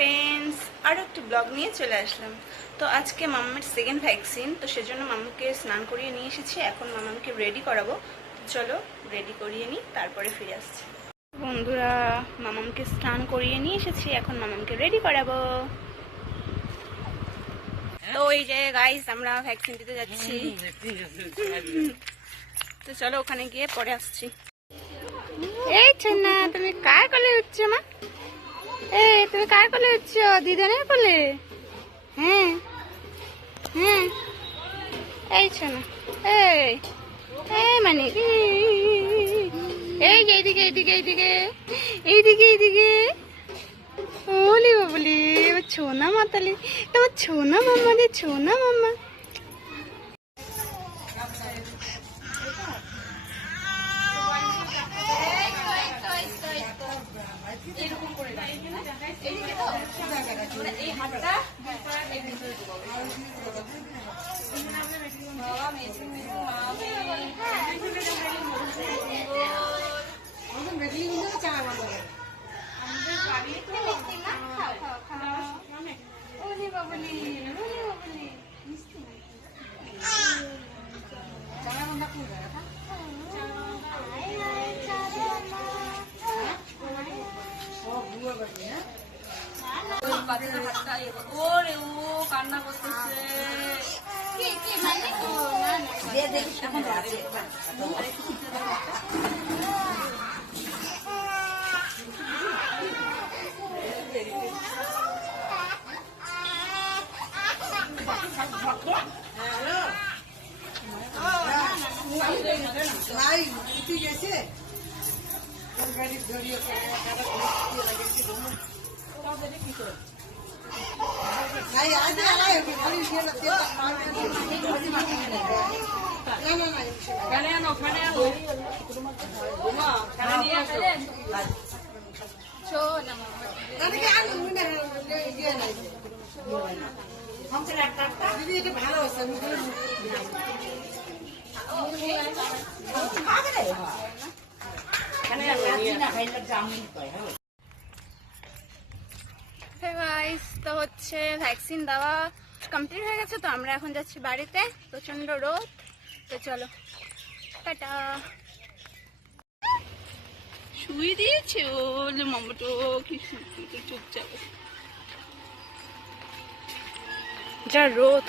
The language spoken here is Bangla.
ফ্রেন্ডস, আরও একটি ব্লগ নিয়ে চলে আসলাম। তো আজকে মাম্মার সেকেন্ড ভ্যাকসিন, তো সেজন্য মাম্মাকে স্নান করিয়ে নিয়ে এসেছি। এখন মাম্মাকে রেডি করাবো। চলো রেডি করিয়ে নিই, তারপরে ফিরে আসছি। বন্ধুরা, মামামকে স্নান করিয়ে নিয়ে এসেছি, এখন মামামকে রেডি করাবো। তো এই যে গাইস, আমরা ভ্যাকসিন দিতে যাচ্ছি। তো চলো ওখানে গিয়ে পরে আসছি। এই না, তুমি কার কোলে উঠছ মা? এই তুমি কার কোলে উঠছ? দিদানের কোলে? হ্যাঁ হ্যাঁ, এই না, এই এই মানে এই এইদিকে এইদিকে এইদিকে এইদিকে এইদিকে। ওলি বাবলি, ছোনা মাতালি, তোমার ছোনা মাম্মা রে, ছোনা মাম্মা। ওরে ও কান্না করতেছে। তো হচ্ছে ভ্যাকসিন দেওয়া কমপ্লিট হয়ে গেছে, তো আমরা এখন যাচ্ছি বাড়িতে। প্রচন্ড রোদ, তো চলো টাটা। শুয়ে দিয়েছে ওলে মামাটো, কি চুপচাপ। যা রোদ।